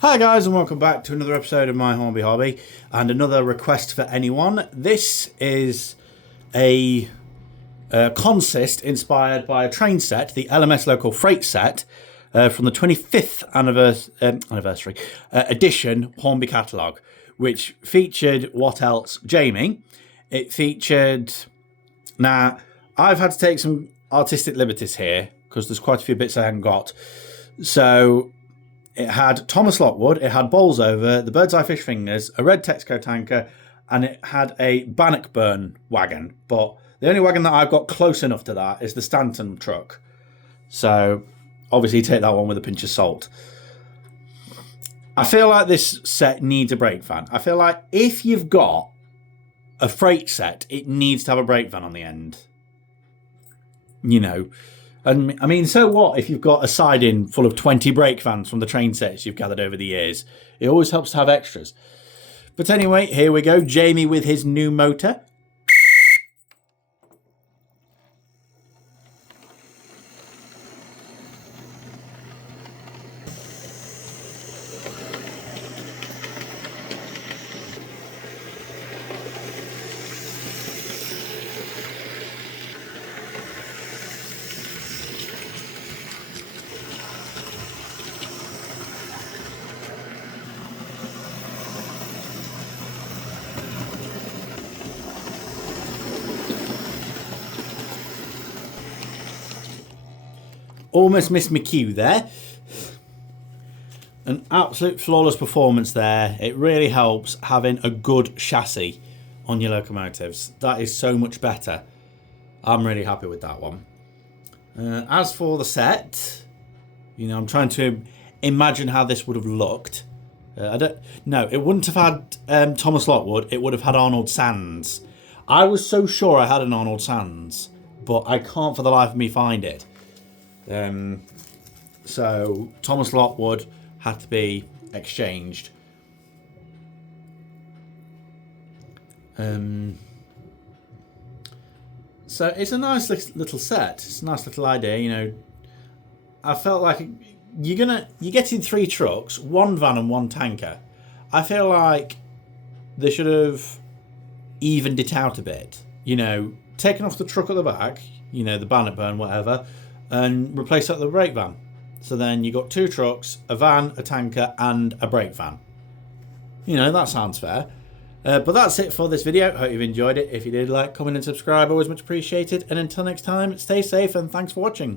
Hi guys and welcome back to another episode of my Hornby Hobby and another request for anyone. This is a consist inspired by a train set, the LMS Local Freight set from the 25th anniversary edition Hornby catalogue, which featured what else? Jamie. It featured... Now, I've had to take some artistic liberties here because there's quite a few bits I haven't got. So... it had Thomas Lockwood, it had Bowlsover, the Bird's Eye Fish Fingers, a red Texaco tanker, and it had a Bannockburn wagon. But the only wagon that I've got close enough to that is the Stanton truck. So, obviously take that one with a pinch of salt. I feel like this set needs a brake van. I feel like if you've got a freight set, it needs to have a brake van on the end. You know... And I mean, so what if you've got a siding full of 20 brake vans from the train sets you've gathered over the years? It always helps to have extras. But anyway, here we go. Jamie with his new motor. Almost missed my cue there. An absolute flawless performance there. It really helps having a good chassis on your locomotives. That is so much better. I'm really happy with that one. As for the set, you know, I'm trying to imagine how this would have looked. No, it wouldn't have had Thomas Lockwood. It would have had Arnold Sands. I was so sure I had an Arnold Sands, but I can't for the life of me find it. So Thomas Lockwood had to be exchanged. So it's a nice little set. It's a nice little idea, you know. I felt like you're getting 3 trucks, 1 van and 1 tanker. I feel like they should have evened it out a bit. You know, taken off the truck at the back, you know, the Bannockburn, whatever, and replace that with a brake van. So then you got 2 trucks, a van, a tanker, and a brake van. You know, that sounds fair. But that's it for this video. Hope you've enjoyed it. If you did, like, comment and subscribe. Always much appreciated. And until next time, stay safe and thanks for watching.